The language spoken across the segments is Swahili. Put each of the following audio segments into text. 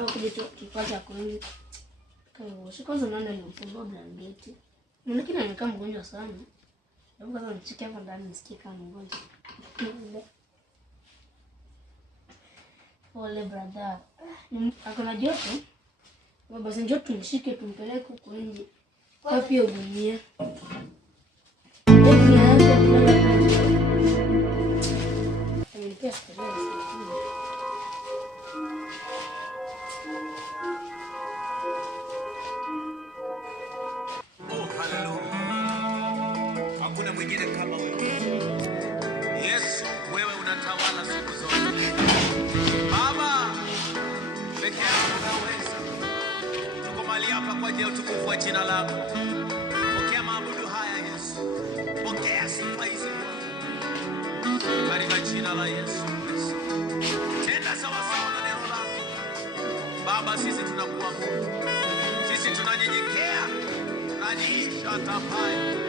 Ndio kitu kipata kweli. Kwa hiyo kwanza naona nimefungua blanketi. Lakini anakaa mgonjwa sana. Hebu kwanza nicheke hapa ndani nisikie kama mgonjwa. Pole brother. Akona joto. Basi njoo tumshike tumpeleke huko nje. Wapi ugunia? Hakuna mwingine kama wewe. Yesu, wewe unatawala siku zote. Baba, peke yako unaweza. Tuko mahali hapa kwa ajili ya utukufu wa jina lako. Pokea maabudu haya Yesu. Pokea sifa hizi. Katika jina la Yesu Kristo. Tenda sawa sawa na neno lako. Baba, sisi tunakuabudu. Sisi tunanyenyekea. Tunajiisha tapai.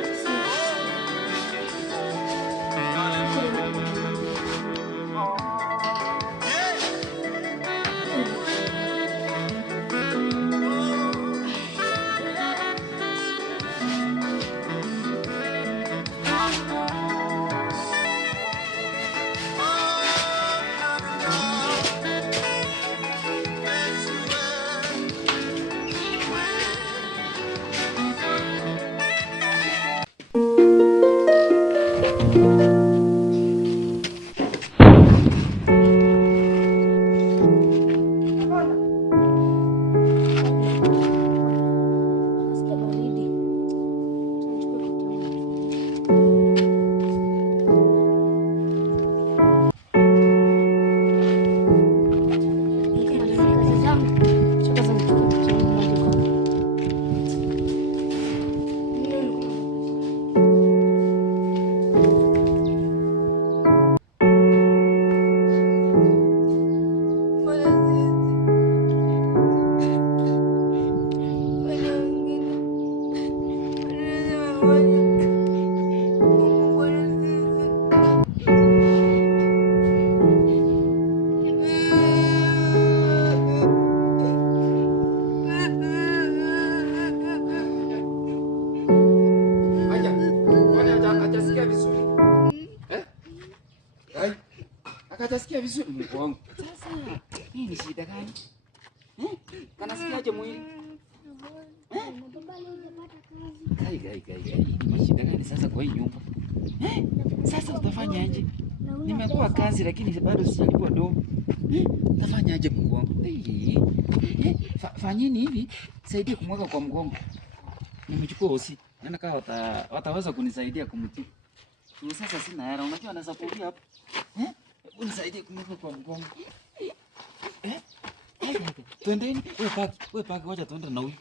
Akatasikia vizuri Mungu wangu. Sasa hii ni shida gani? Kanasikiaje mwili? Kai. Ni shida gani sasa kwa hii nyumba? Sasa utafanya aje? Nimekuwa kazi lakini bado sijalipwa do. Utafanya aje Mungu wangu? Fanyeni hivi, saidie kumweka kwa mgongo. Nimechukua hosi. Nana kama wataweza kunisaidia kumtibu. Sasa sina hela, unajua naweza kulia hapo. Unisaidie kumweka kwa mgongo. Twendeni, wewe paki, wacha tuende na huyu.